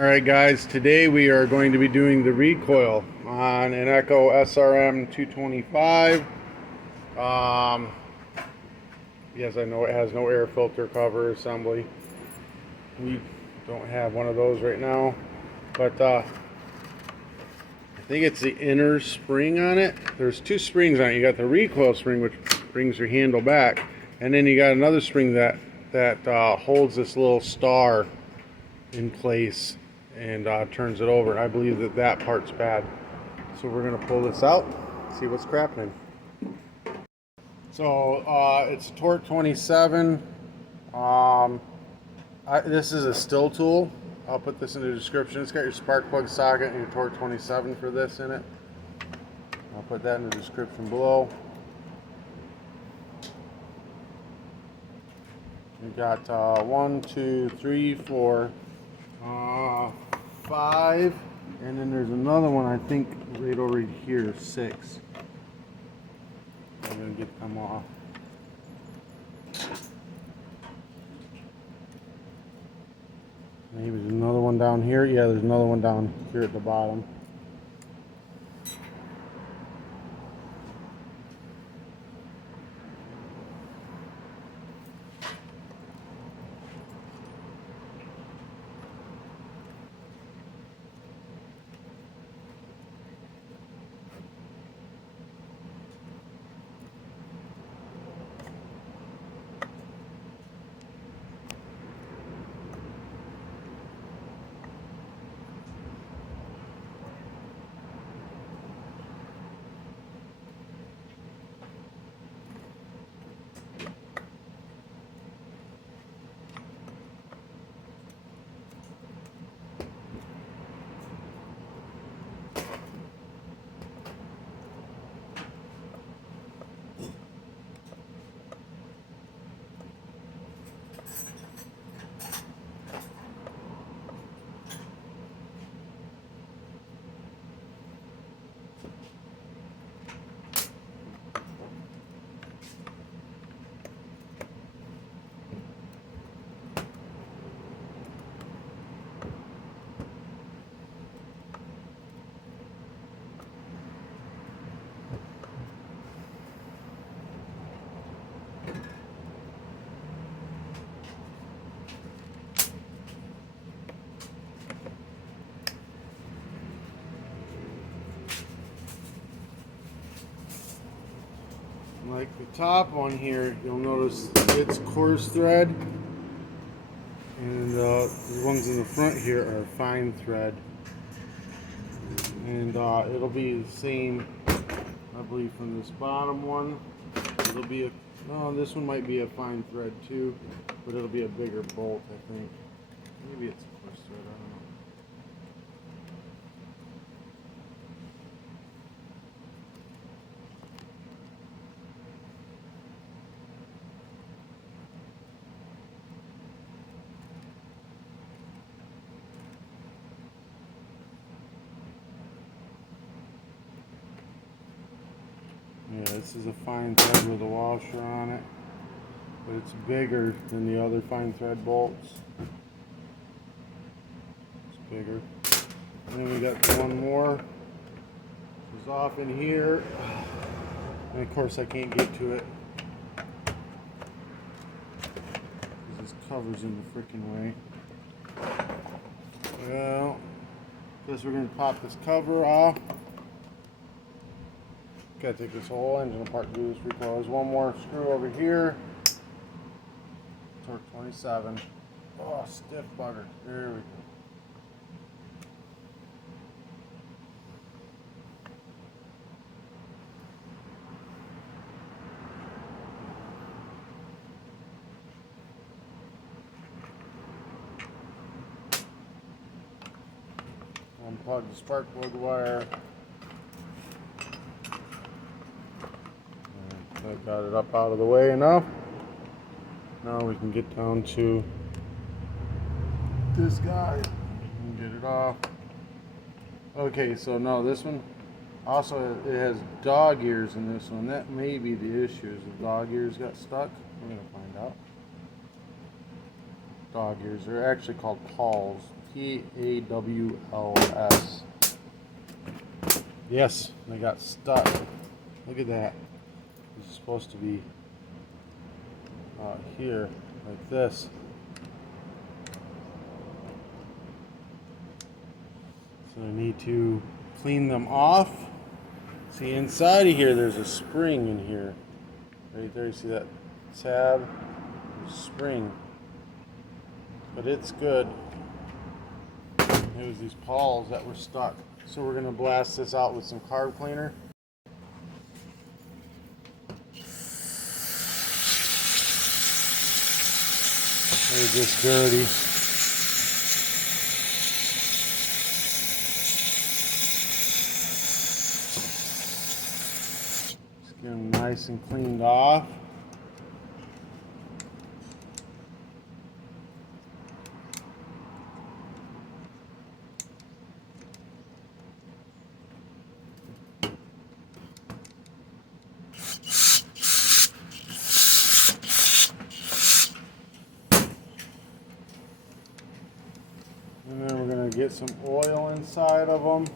Alright guys, today we are going to be doing the recoil on an Echo srm-225. Yes, I know it has no air filter cover assembly. We don't have one of those right now, but I think it's the inner spring on it. There's two springs on it. You got the recoil spring, which brings your handle back, and then you got another spring that holds this little star in place and turns it over. I believe that part's bad, so we're gonna pull this out, see what's crapping. So it's torque 27. This is a stihl tool. I'll put this in the description. It's got your spark plug socket and your torque 27 for this in it. I'll put that in the description below. We got 1, 2, 3, 4, 5, and then there's another one I think right over here, 6. I'm gonna get them off. Maybe there's another one down here. Yeah, there's another one down here at the bottom. Like the top one here, you'll notice it's coarse thread, and the ones in the front here are fine thread, and it'll be the same, I believe, from this bottom one. It'll be a, no, this one might be a fine thread too, but it'll be a bigger bolt, I think. Maybe it's a coarse thread, I don't know. Yeah, this is a fine thread with a washer on it, but it's bigger than the other fine thread bolts. It's bigger. And then we got one more. It's off in here, and of course I can't get to it because this cover's in the freaking way. Well, guess we're gonna pop this cover off. Gotta take this whole engine apart to do this recoil. There's one more screw over here. Torque 27. Oh, stiff bugger. There we go. Unplug the spark plug wire. I got it up out of the way enough. Now we can get down to this guy and get it off. Okay, so no, this one also, it has dog ears in this one. That may be the issue, is the dog ears got stuck. We're gonna find out. Dog ears, they're actually called pawls. Pawls. Yes, they got stuck. Look at that. It's supposed to be here, like this. So I need to clean them off. See, inside of here, there's a spring in here. Right there, you see that tab? There's a spring. But it's good. It was these pawls that were stuck. So we're gonna blast this out with some carb cleaner. They're just dirty. Just get them nice and cleaned off. And then we're going to get some oil inside of them.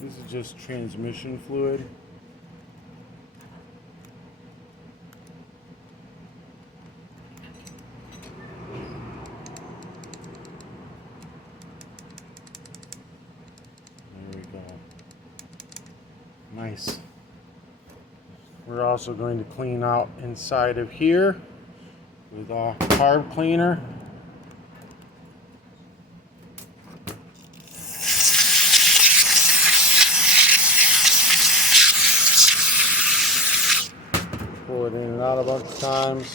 This is just transmission fluid. There we go. Nice. We're also going to clean out inside of here with a carb cleaner. Pull it in and out a bunch of times.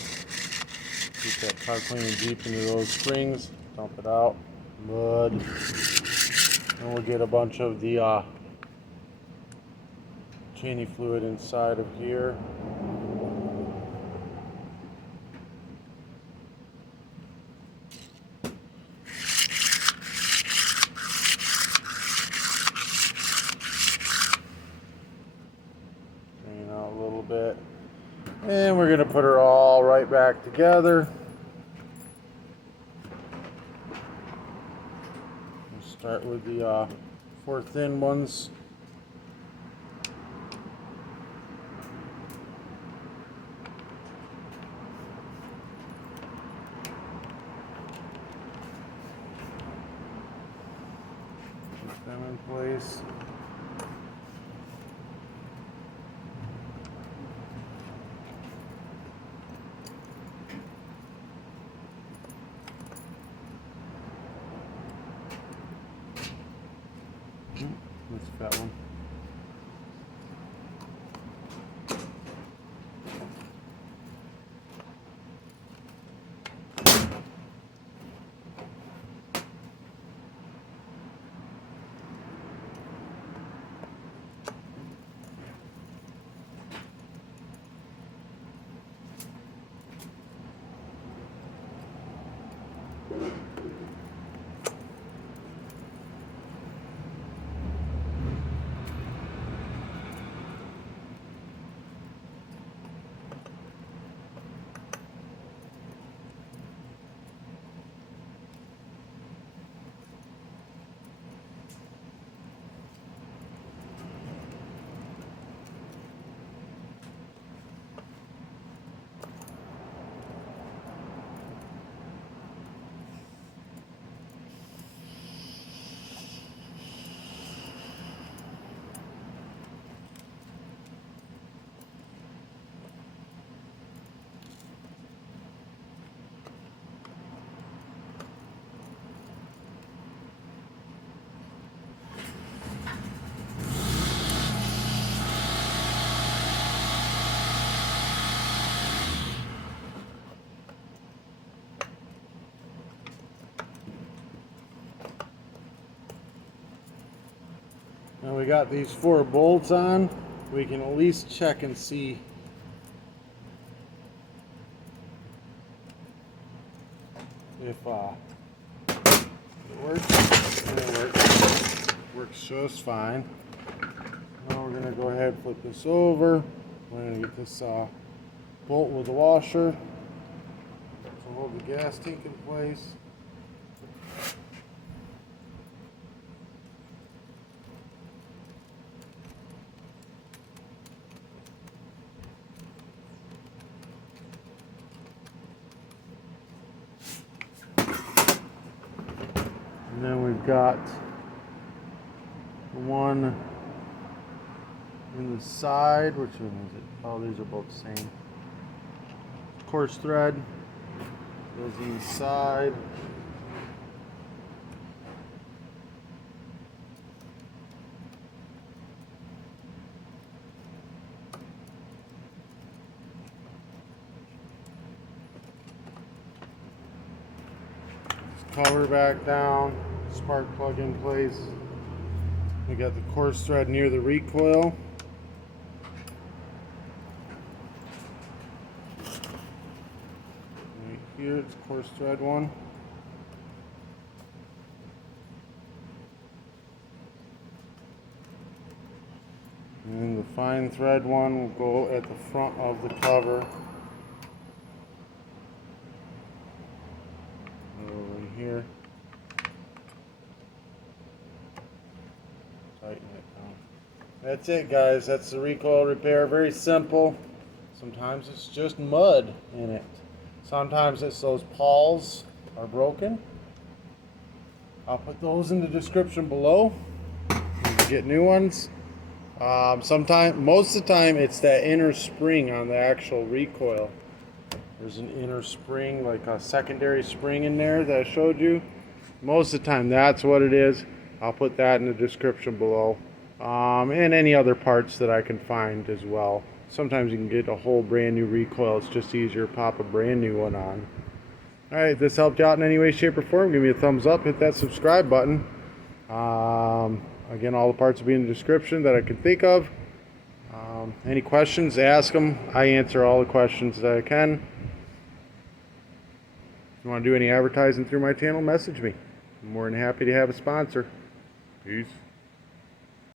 Keep that carb cleaner deep into those springs. Dump it out. Mud. And we'll get a bunch of the cheney fluid inside of here. Drain out a little bit. And we're going to put her all right back together. We'll start with the 4 thin ones. Put them in place. That's a fat one. Now we got these 4 bolts on. We can at least check and see if it works. It works. Works just fine. Now we're going to go ahead and flip this over. We're going to get this bolt with the washer to hold the gas tank in place. And then we've got one in the side. Which one is it? Oh, these are both the same. Coarse thread goes inside. Cover back down, spark plug in place. We got the coarse thread near the recoil. Right here, it's coarse thread one. And the fine thread one will go at the front of the cover. Here. Tighten it down. That's it, guys. That's the recoil repair. Very simple. Sometimes it's just mud in it. Sometimes it's those pawls are broken. I'll put those in the description below. You can get new ones. Most of the time, it's that inner spring on the actual recoil. There's an inner spring, like a secondary spring in there that I showed you. Most of the time, that's what it is. I'll put that in the description below. And any other parts that I can find as well. Sometimes you can get a whole brand new recoil. It's just easier to pop a brand new one on. Alright, if this helped you out in any way, shape, or form, give me a thumbs up. Hit that subscribe button. Again, all the parts will be in the description that I can think of. Any questions, ask them. I answer all the questions that I can. If you want to do any advertising through my channel, message me. I'm more than happy to have a sponsor. Peace.